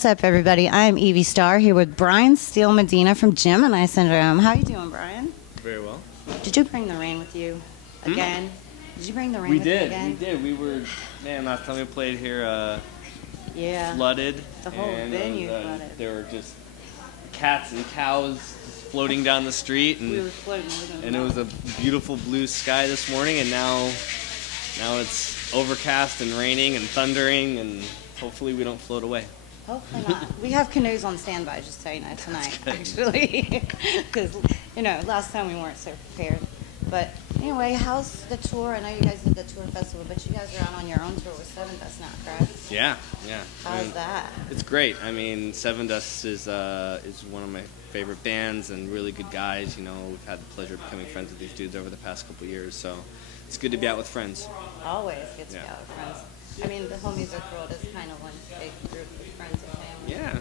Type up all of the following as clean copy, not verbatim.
What's up, everybody? I'm Evie Starr here with Brian Steele Medina from Gemini Syndrome. How you doing, Brian? Very well. Did you bring the rain with you again? Did you bring the rain with you again? We did. We were, man, last time we played here, yeah, flooded. The whole venue flooded. There were just cats and cows just floating down the street. And, we were floating. And it was a beautiful blue sky this morning, and now it's overcast and raining and thundering, and hopefully we don't float away. Hopefully not. We have canoes on standby, just so you know, tonight, actually. Because, last time we weren't so prepared. But anyway, how's the tour? I know you guys did the tour festival, but you guys are out on your own tour with Seven Dust now, correct? Yeah. How's that? It's great. I mean, Seven Dust is one of my favorite bands and really good guys. You know, we've had the pleasure of becoming friends with these dudes over the past couple of years, so it's good to be out with friends. Always good to be out with friends. I mean, the whole music world is kind of one big group of friends and family. Yeah,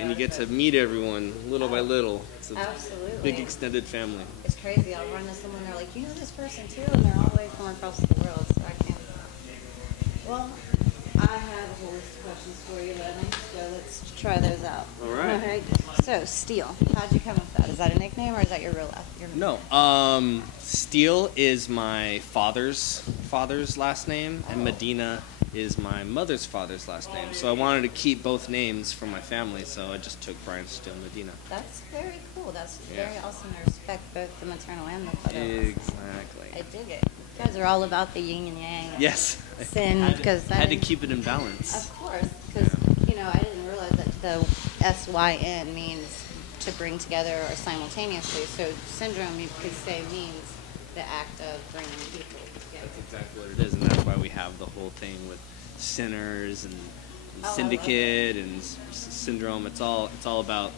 and you get to meet everyone little by little. It's a Absolutely. big extended family. It's crazy. I'll run into someone, they're like, you know this person too, and they're all the way from across the world, so I can't. Well, I have a whole list of questions for you, Lenny, so let's try those out. All right. So, Steele, how'd you come up with that? Is that a nickname, or is that your real name? No, Steele is my father's last name, and Medina is my mother's father's last name. So I wanted to keep both names from my family, so I just took Brian Steele Medina. That's very cool. That's very awesome to respect both the maternal and the paternal. Exactly. I dig it. You guys are all about the yin and yang. Yes. Sin, because I had to keep it in balance. Of course, because I didn't realize that the SYN means to bring together or simultaneously. So syndrome, you could say, means the act of bringing people together. That's exactly what it is, and that's why we have the whole thing with sinners and syndicate and syndrome. It's all about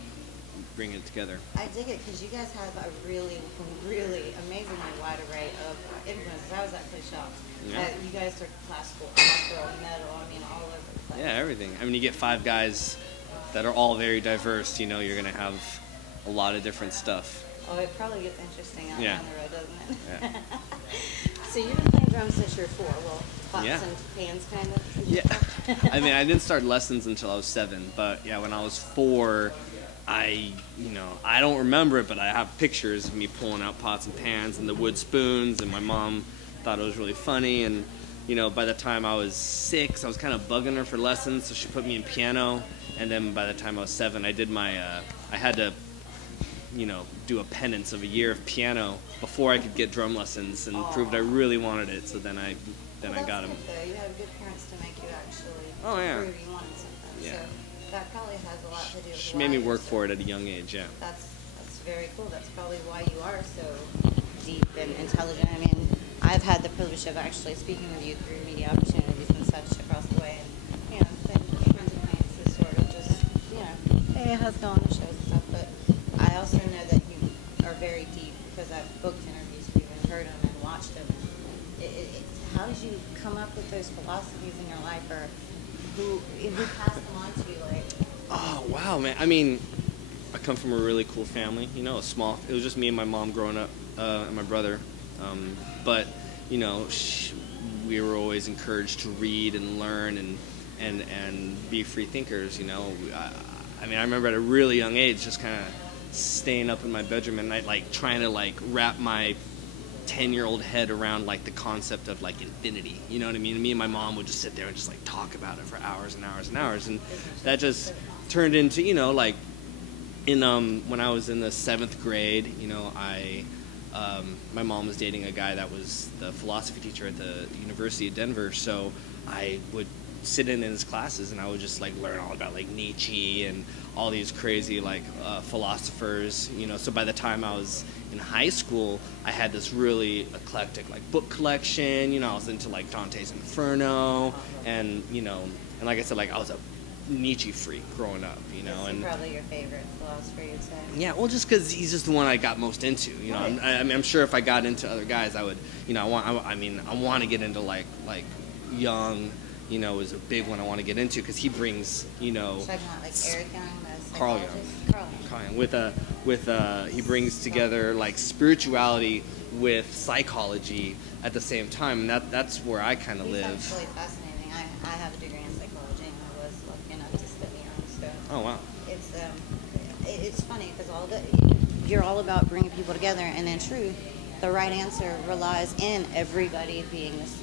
bringing it together. I dig it because you guys have a really, really amazingly wide array of influences. I was actually shocked. Yeah. You guys are classical, opera, metal, all over the place. Yeah, everything. I mean, you get 5 guys that are all very diverse. You're going to have a lot of different stuff. Oh, it probably gets interesting out down the road, doesn't it? Yeah. So you've been playing drums since you're 4. Well, pots and pans, kind of. Yeah. I mean, I didn't start lessons until I was 7, but yeah, when I was 4, I don't remember it, but I have pictures of me pulling out pots and pans and the wood spoons, and my mom thought it was really funny. And by the time I was 6, I was kind of bugging her for lessons, so she put me in piano. And then by the time I was 7, I did my I had to do a penance of a year of piano before I could get drum lessons, and proved I really wanted it. So then I got them. You have good parents to make you actually prove you wanted something. Yeah. So that probably has a lot to do with She made me work for it at a young age. Yeah. That's very cool. That's probably why you are so deep and intelligent. I mean, I've had the privilege of actually speaking with you through media opportunities and such across the way, and friends and acquaintances sort of just hey, how's it going, the shows and stuff. But I also know that you are very deep because I've booked interviews with you and heard them and watched them. How did you come up with those philosophies in your life, or who passed them on to you? Oh wow, man! I mean, I come from a really cool family. It was just me and my mom growing up, and my brother. But we were always encouraged to read and learn and be free thinkers. I mean, I remember at a really young age just kind of staying up in my bedroom at night, trying to wrap my 10-year-old head around the concept of infinity. You know what I mean? Me and my mom would just sit there and just talk about it for hours and hours and hours, and that just turned into when I was in the 7th grade. My mom was dating a guy that was the philosophy teacher at the University of Denver, so I would sit in his classes and I would just learn all about Nietzsche and all these crazy philosophers. So by the time I was in high school, I had this really eclectic book collection. I was into Dante's Inferno, and like I said, I was a Nietzsche freak growing up, and probably your favorite philosopher, you'd say. Yeah, well, just because he's just the one I got most into. Right. I'm sure if I got into other guys, I would. I want to get into Jung. Is a big one I want to get into because he brings. Talking about Eric Jung, Carl Jung. He brings together spirituality with psychology at the same time, and that's where I kind of live. That's really fascinating. I have a degree in psychology, and I was lucky enough to study Jung. So all the, you're all about bringing people together, and in truth, the right answer relies in everybody being this,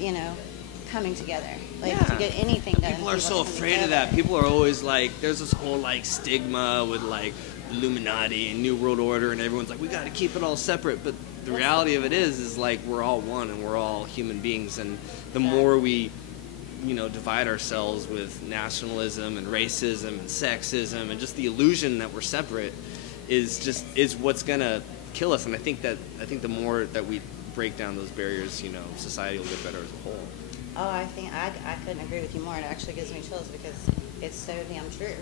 coming together. Like, to get anything done. People are so have to come afraid of together. that. People are always like, there's this whole like stigma with like Illuminati and New World Order, and everyone's like, we got to keep it all separate. But the reality of it is like we're all one, and we're all human beings. And the more we, divide ourselves with nationalism and racism and sexism and just the illusion that we're separate is what's gonna kill us. And I think the more that we break down those barriers, society will get better as a whole. Oh, I think I couldn't agree with you more. It actually gives me chills because it's so damn true.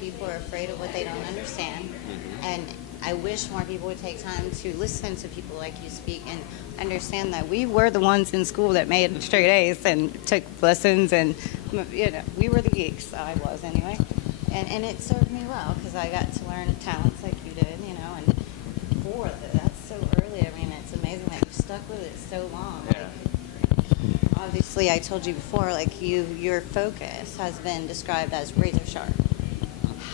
People are afraid of what they don't understand, and I wish more people would take time to listen to people like you speak and understand that we were the ones in school that made straight A's and took lessons, and we were the geeks. I was anyway, and it served me well because I got to learn talents like you did, and that's so early. I mean, it's amazing that you stuck with it so long. Yeah. Obviously, I told you before, like your focus has been described as razor sharp.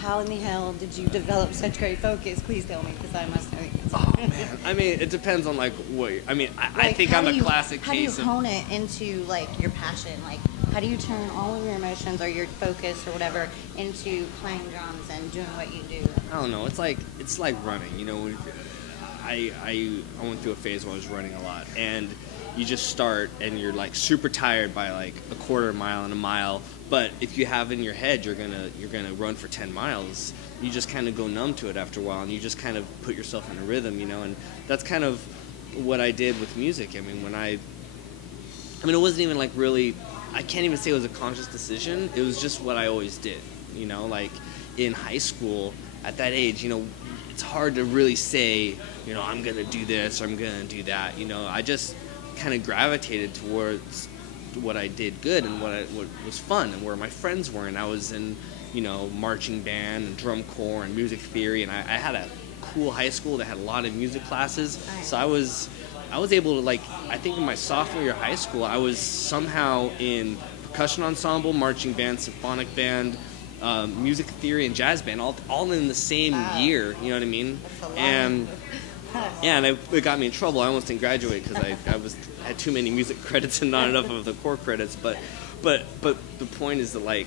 How in the hell did you develop such great focus? Please tell me, because I must know. Oh man, I mean, it depends on like what. I think I'm a classic case. How do you hone it into like your passion? Like, how do you turn all of your emotions or your focus or whatever into playing drums and doing what you do? I don't know. It's like running. I went through a phase where I was running a lot, and you just start and you're like super tired by like a quarter mile and a mile. But if you have in your head you're gonna run for 10 miles, you just kind of go numb to it after a while, and you just kind of put yourself in a rhythm, and that's kind of what I did with music. I mean, it wasn't even like really, I can't even say it was a conscious decision. It was just what I always did, like in high school at that age, it's hard to really say, I'm gonna do this or I'm gonna do that. I just kind of gravitated towards what I did good and what was fun and where my friends were, and I was in marching band and drum corps and music theory, and I had a cool high school that had a lot of music classes. So I was able to, like, I think in my sophomore year of high school I was somehow in percussion ensemble, marching band, symphonic band, music theory, and jazz band all in the same year. You know what I mean? And it got me in trouble. I almost didn't graduate because I had too many music credits and not enough of the core credits. But the point is that like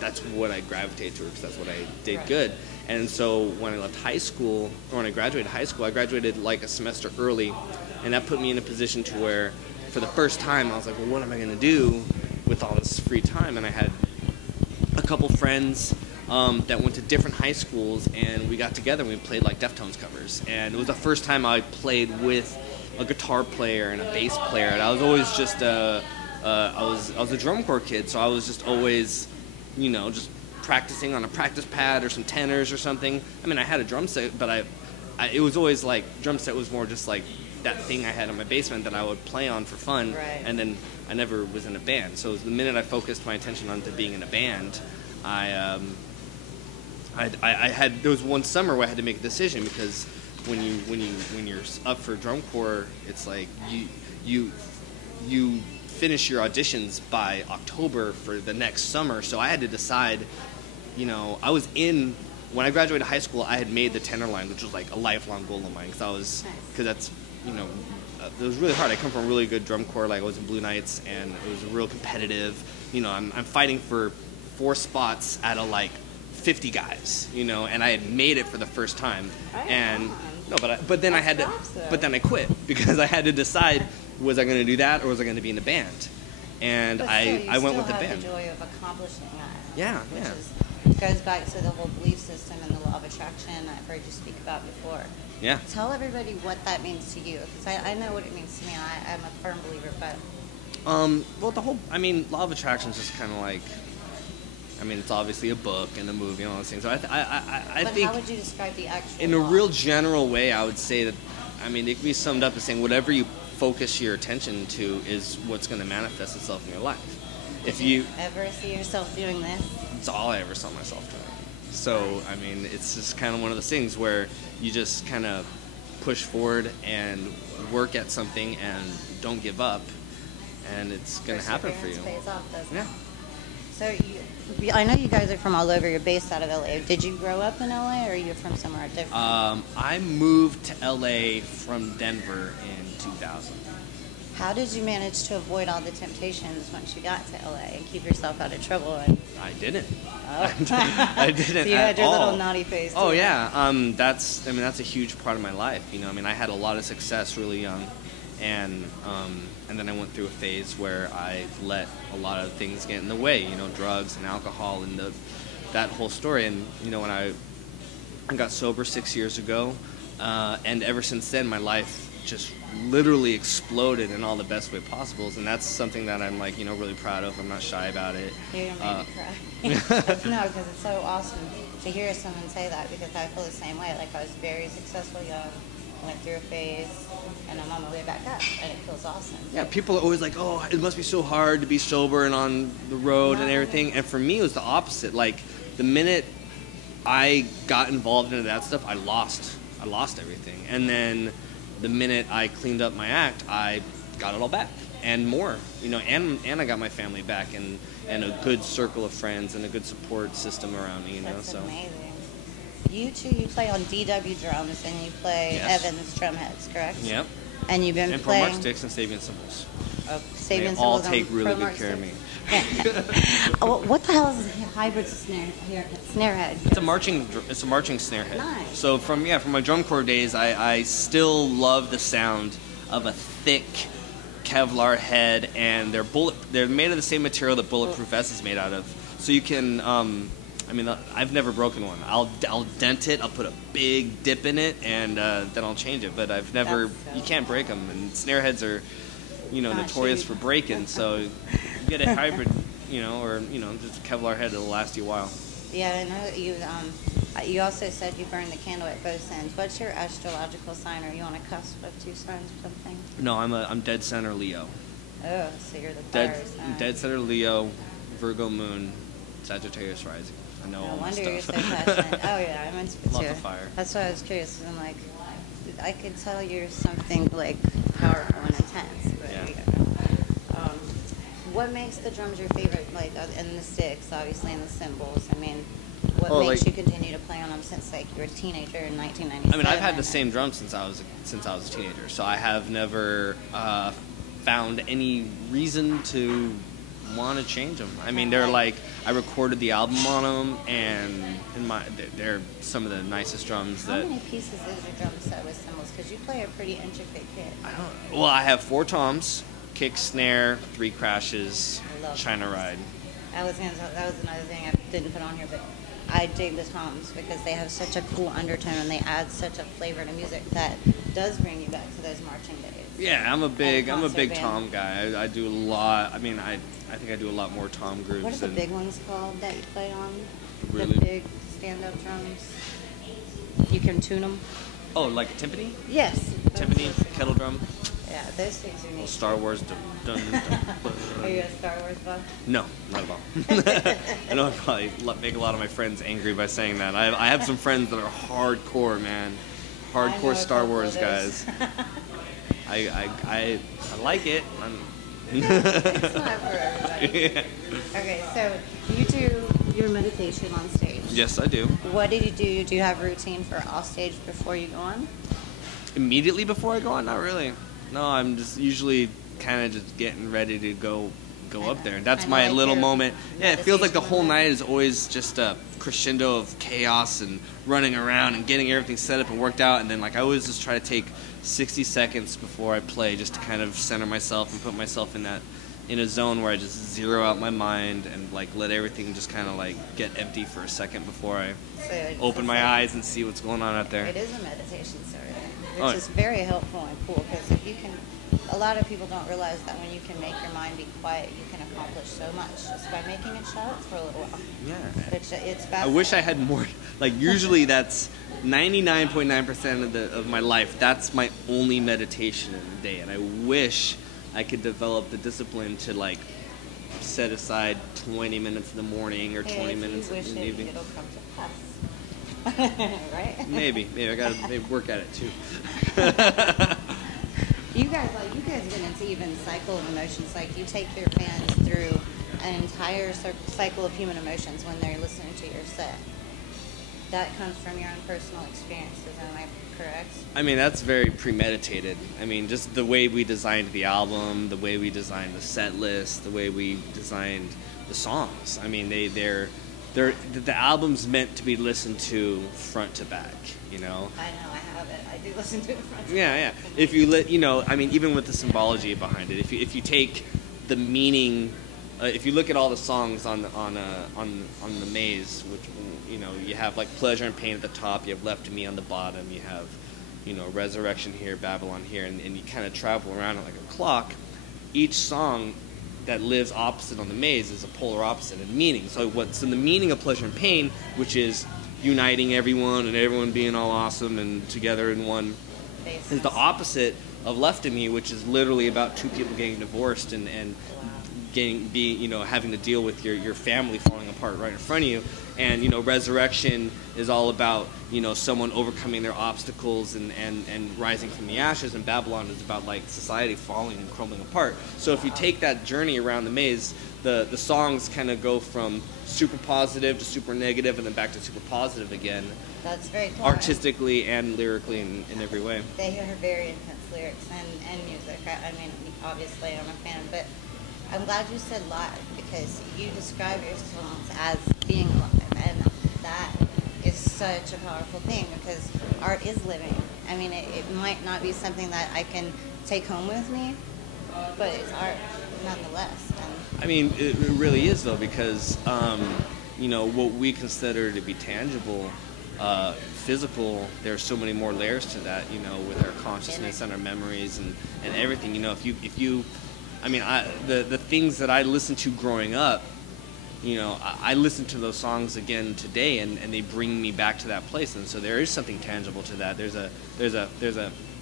that's what I gravitated to, because that's what I did good. And so when I left high school, or when I graduated high school, I graduated like a semester early, and that put me in a position to where, for the first time, I was like, well, what am I going to do with all this free time? And I had a couple friends that went to different high schools, and we got together and we played like Deftones covers. And it was the first time I played with a guitar player and a bass player. And I was always just I was a drum corps kid, so I was just always, just practicing on a practice pad or some tenors or something. I mean, I had a drum set, but it was always like, drum set was more just like that thing I had in my basement that I would play on for fun. Right. And then I never was in a band. So the minute I focused my attention onto being in a band, I had, there was one summer where I had to make a decision, because when you're up for drum corps, it's like you finish your auditions by October for the next summer. So I had to decide, I was when I graduated high school, I had made the tenor line, which was like a lifelong goal of mine, because that's, it was really hard. I come from a really good drum corps. Like, I was in Blue Knights, and it was real competitive. I'm fighting for 4 spots out of like 50 guys, and I had made it for the first time. And no, but then I quit, because I had to decide, was I going to do that or was I going to be in a band? And I went with the band. The joy of accomplishing that. Yeah. It goes back to the whole belief system and the law of attraction I've heard you speak about before. Yeah. Tell everybody what that means to you, because I know what it means to me, and I'm a firm believer, but... Well, law of attraction is just kind of like, it's obviously a book and a movie and all those things. So I think... how would you describe the actual in a law? real general way, I would say that, it can be summed up as saying whatever you focus your attention to is what's going to manifest itself in your life. If you ever see yourself doing this? It's all I ever saw myself doing. So, it's just kind of one of those things where you just kind of push forward and work at something and don't give up, and it's going to happen for you. Pays off, doesn't Yeah. it? So I know you guys are from all over. You're based out of LA. Did you grow up in LA, or are you from somewhere different? I moved to LA from Denver in 2000. How did you manage to avoid all the temptations once you got to LA and keep yourself out of trouble? And I didn't. oh. I didn't. So you had your at all. little naughty face. Oh too. yeah. That's a huge part of my life. I had a lot of success really young, and then I went through a phase where I let a lot of things get in the way. Drugs and alcohol and that whole story. And when I got sober 6 years ago, and ever since then my life just literally exploded in all the best way possible, and that's something that I'm really proud of. I'm not shy about it. You're gonna make me cry. No, because it's so awesome to hear someone say that, because I feel the same way. Like, I was very successful young, went through a phase, and I'm on my way back up, and it feels awesome. Yeah, people are always like, oh, it must be so hard to be sober and on the road and everything. And for me, it was the opposite. Like, the minute I got involved into that stuff, I lost everything. And then the minute I cleaned up my act, I got it all back and more, and I got my family back and a good circle of friends and a good support system around me, That's so. amazing. You play on DW drums, and you play Yes. Evans drumheads, correct? Yep. And you've been And playing... Mark Sticks and Sabian cymbals. Oh, They Sabian all cymbals take and really Pro Mark good care of me. Sticks. Oh, what the hell is a hybrid snare head? It's a marching snare head. Nice. So from my drum corps days, I still love the sound of a thick Kevlar head, and they're made of the same material that bulletproof vest is made out of. So you can I've never broken one. I'll dent it. I'll put a big dip in it, and then I'll change it. But I've never. You can't break them, and snare heads are, notorious for breaking. So you get a hybrid, or just a Kevlar head that'll last you a while. Yeah, I know you. You also said you burn the candle at both ends. What's your astrological sign? Are you on a cusp of two signs or something? No, I'm dead center Leo. Oh, so you're the fire sign. Dead center Leo, Virgo moon, Sagittarius rising. I know all No that wonder you're so stuff. passionate. Oh yeah, I'm into it too. Lots of fire. That's why I was curious. I'm like, I could tell you're something like powerful and intense. But Yeah. what makes the drums your favorite? Like, and the sticks, obviously, and the cymbals. I mean, what Oh, makes like- you continue to play on them since like you were a teenager in 1997? I've had the same drums since I was a teenager, so I have never found any reason to want to change them. They're like, I recorded the album on them, and they're some of the nicest drums How that. many pieces is your drum set with cymbals? Because you play a pretty intricate kit. I have 4 toms, kick, snare, 3 crashes, I love China toms. Ride. That was another thing I didn't put on here, but I dig the toms because they have such a cool undertone and they add such a flavor to music that does bring you back to those marching days. Yeah, I'm a big concert tom guy. I do a lot. I think I do a lot more tom grooves. What are the than big ones called that you play on? Really? The big stand-up drums. You can tune them. Oh, like a timpani? Yes. Timpani, kettle drum. Yeah, those things are neat. Star Wars. Dun, dun, dun. Are you a Star Wars buff? No, not at all. I know I probably make a lot of my friends angry by saying that. I have some friends that are hardcore, man. I know Hardcore a Star couple Wars of those. guys. I like it. It's not for everybody. Yeah. Okay, so you do your meditation on stage. Yes, I do. What do you do? Do you have a routine for off stage before you go on? Immediately before I go on? Not really. No, I'm just usually kind of just getting ready to go up there. That's Kinda my like little your moment. Yeah, it feels like the whole meditation night is always just a crescendo of chaos and running around and getting everything set up and worked out. And then I always just try to take 60 seconds before I play just to kind of center myself and put myself in a zone where I just zero out my mind and let everything just kind of get empty for a second before I open my eyes and see what's going on out there. It is a meditation starter, Oh. which is very helpful and cool because if you can, a lot of people don't realize that when you can make your mind be quiet, you can accomplish so much just by making it shut for a little while. Yeah. It's I fascinating. wish I had more. Usually that's 99.9% of my life. That's my only meditation in the day, and I wish I could develop the discipline to set aside 20 minutes in the morning or 20 minutes in the evening. It'll come to pass. Right? Maybe I gotta work at it too. You guys get into even cycle of emotions. Like you take your fans through an entire cycle of human emotions when they're listening to your set. That comes from your own personal experiences, am I correct? I mean, that's very premeditated. I mean, just the way we designed the album, the way we designed the set list, the way we designed the songs. I mean, the album's meant to be listened to front to back, you know? I know, I have it. I do listen to it front to back. Yeah. If you I mean, even with the symbology behind it, if you take the meaning, if you look at all the songs on the maze, which, you know, you have like Pleasure and Pain at the top, you have Left to Me on the bottom, you have, you know, Resurrection here, Babylon here, and you kind of travel around it like a clock. Each song that lives opposite on the maze is a polar opposite in meaning. So what's in the meaning of Pleasure and Pain, which is uniting everyone and everyone being all awesome and together in one, is the opposite of Left to Me, which is literally about two people getting divorced and having to deal with your family falling apart right in front of you. And, you know, Resurrection is all about, you know, someone overcoming their obstacles and rising from the ashes, and Babylon is about, like, society falling and crumbling apart. So if you take that journey around the maze, the songs kind of go from super positive to super negative and then back to super positive again. That's very cool. Artistically and lyrically in every way. They are very intense lyrics and music. I mean, obviously I'm a fan, but I'm glad you said live, because you describe your songs as being live, and that is such a powerful thing, because art is living. I mean, it might not be something that I can take home with me, but it's art nonetheless. And I mean, it really is, though, because, you know, what we consider to be tangible, physical, there's so many more layers to that, you know, with our consciousness and our memories and everything. You know, if you I mean, the things that I listened to growing up, you know, I listen to those songs again today, and they bring me back to that place. And so there is something tangible to that. There's a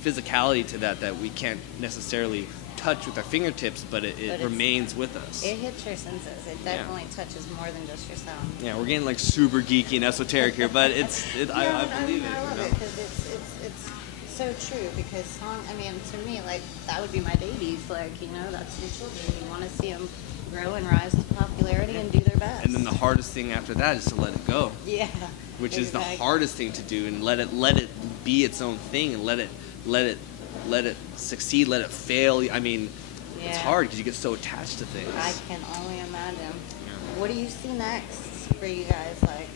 physicality to that we can't necessarily touch with our fingertips, but it remains with us. It hits your senses. It definitely touches more than just your sound. Yeah, we're getting like super geeky and esoteric here, but I believe it. I love it, because it's so true, because song, I mean, to me, like, that would be my babies, like, you know, that's your children. You want to see them grow and rise to popularity and do their best. And then the hardest thing after that is to let it go. Yeah. Which is the hardest thing to do, and let it be its own thing, and let it succeed, let it fail. I mean, it's hard because you get so attached to things. I can only imagine. Yeah. What do you see next for you guys, like?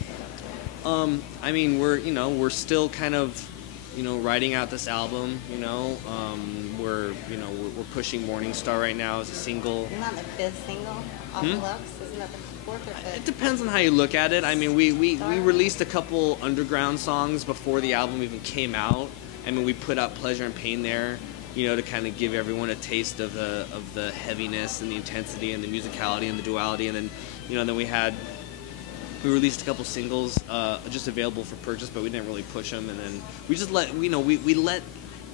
I mean, we're still kind of, you know, writing out this album, you know. We're pushing Morning Star right now as a single. Isn't that the fifth single off Deluxe? Isn't that the fourth or fifth? It depends on how you look at it. I mean, we released a couple underground songs before the album even came out. I mean, we put out Pleasure and Pain there, you know, to kind of give everyone a taste of the heaviness and the intensity and the musicality and the duality. And then, you know, we released a couple singles just available for purchase, but we didn't really push them. And then we just let we let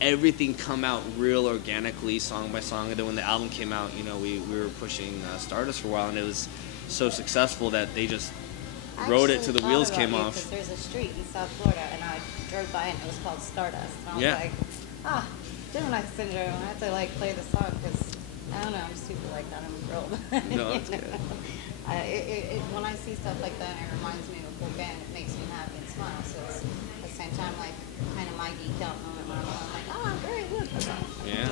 everything come out real organically, song by song. And then when the album came out, you know, we were pushing Stardust for a while, and it was so successful that they just wrote it till the wheels came off. Because there's a street in South Florida, and I drove by and it was called Stardust. And I was like, Gemini syndrome. I have to like play the song, because I don't know, I'm super like that. I'm a girl. No, that's good. When I see stuff like that, it reminds me of a cool band. It makes me happy and smile. So it's at the same time like kind of my geeked out moment when I'm like, oh, great, look. Yeah.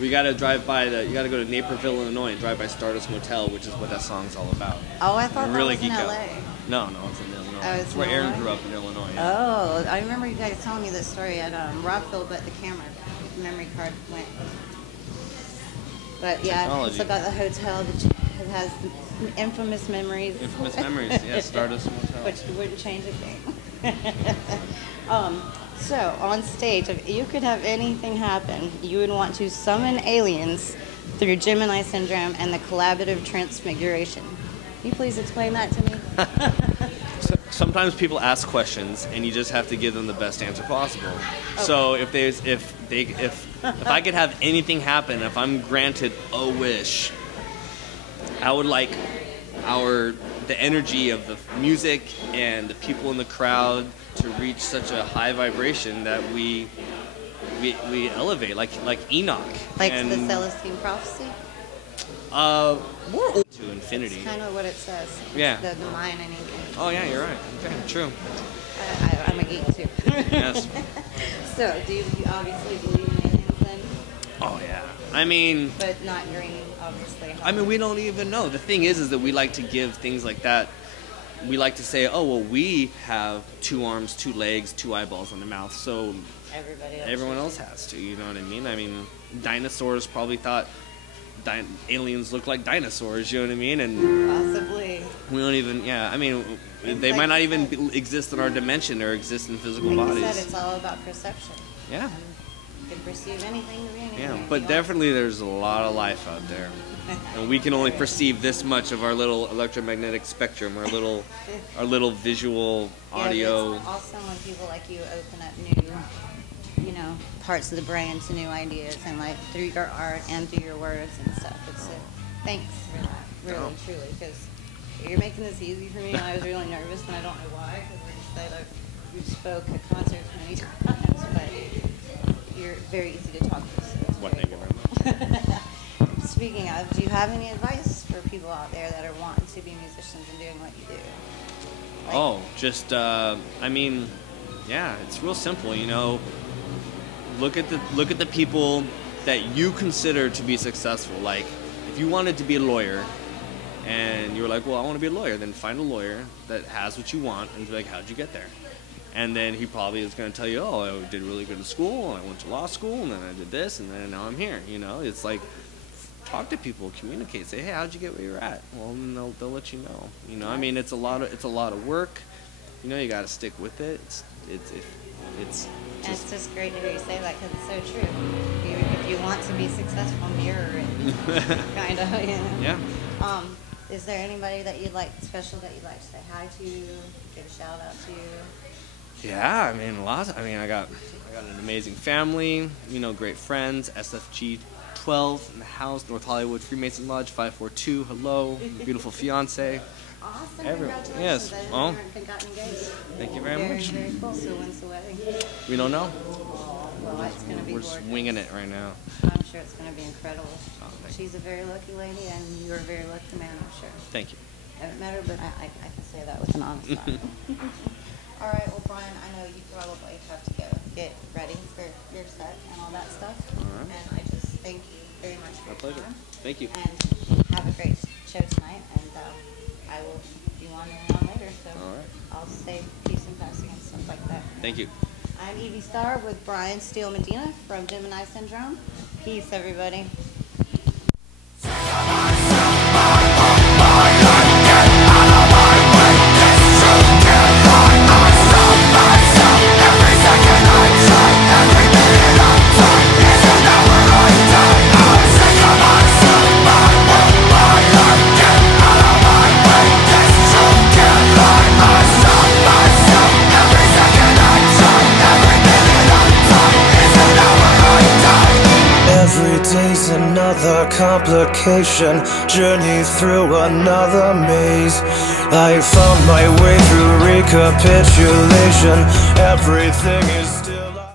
We gotta drive by you gotta go to Naperville, Illinois, and drive by Stardust Motel, which is what that song's all about. Oh, I thought really that was in geek LA. out. No, it's in Illinois. Oh, it's where Aaron grew up in Illinois. Yeah. Oh, I remember you guys telling me this story at Rockville, but the memory card went. But yeah, Technology. it's about the hotel that has infamous memories. Infamous memories, yeah, Stardust Motel. Which wouldn't change a thing. So, on stage, if you could have anything happen, you would want to summon aliens through Gemini syndrome and the collaborative transfiguration. Can you please explain that to me? Sometimes people ask questions, and you just have to give them the best answer possible. Okay. So if I could have anything happen, if I'm granted a wish, I would like the energy of the music and the people in the crowd to reach such a high vibration that we elevate, like Enoch. Like the Celestine prophecy? More old to infinity. It's kind of what it says. Yeah. The mine and ink. Oh yeah, you're right. Okay, true. I'm a geek too. Yes. So, do you obviously believe in aliens then? Oh yeah. I mean. But not green, obviously. I mean, we don't even know. The thing is that we like to give things like that. We like to say, oh well, we have 2 arms, 2 legs, 2 eyeballs, and a mouth. So everyone else has to. You know what I mean? I mean, dinosaurs probably thought aliens look like dinosaurs. You know what I mean? And possibly. We don't even. Yeah. I mean, they might not even exist in our dimension or exist in physical bodies. Like you said, it's all about perception. Yeah. You can perceive anything to be anything. Yeah, but definitely there's a lot of life out there. And we can only perceive this much of our little electromagnetic spectrum, our little visual audio. Yeah, it's awesome when people like you open up new, you know, parts of the brain to new ideas, and like through your art and through your words and stuff. It's thanks for that, really, truly, because you're making this easy for me. And I was really nervous, and I don't know why, because we spoke at concerts many times, but you're very easy to talk to. So Thank you very much. Speaking of, do you have any advice for people out there that are wanting to be musicians and doing what you do? I mean, yeah, it's real simple. You know, look at the people that you consider to be successful. Like, if you wanted to be a lawyer, and you were like, well, I want to be a lawyer, then find a lawyer that has what you want, and be like, how'd you get there? And then he probably is going to tell you, oh, I did really good in school, and I went to law school, and then I did this, and then now I'm here. You know, it's like, talk to people, communicate, say, hey, how'd you get where you're at? Well, and they'll let you know. You know, I mean, it's a lot of work. You know, you got to stick with it. It's just great to hear you say that, because it's so true. If you want to be successful, mirror it, kind of. You know? Yeah. Is there anybody that you'd like special that you'd like to say hi to, give a shout out to? Yeah, I mean, I got an amazing family. You know, great friends. SFG 12 in the house, North Hollywood Freemason Lodge 542. Hello, beautiful fiance. Awesome, Congratulations. Yes. Oh, gotten engaged. Thank you very much. Very cool. So when's the wedding? We don't know. Well, it's going to be gorgeous. We're winging it right now. I'm sure it's going to be incredible. Oh, She's a very lucky lady, and you're a very lucky man, I'm sure. Thank you. I haven't met her, but I can say that with an honest heart. All right, well, Brian, I know you probably have to go get ready for your set and all that stuff. All right. And I just thank you very much for your time. Thank you. And have a great show tonight, and I will be on and on later, so all right. I'll say peace and passing and stuff like that. Thank you. I'm Evie Starr with Brian Steele Medina from Gemini Syndrome. Peace, everybody. Another complication, journey through another maze. I found my way through recapitulation. Everything is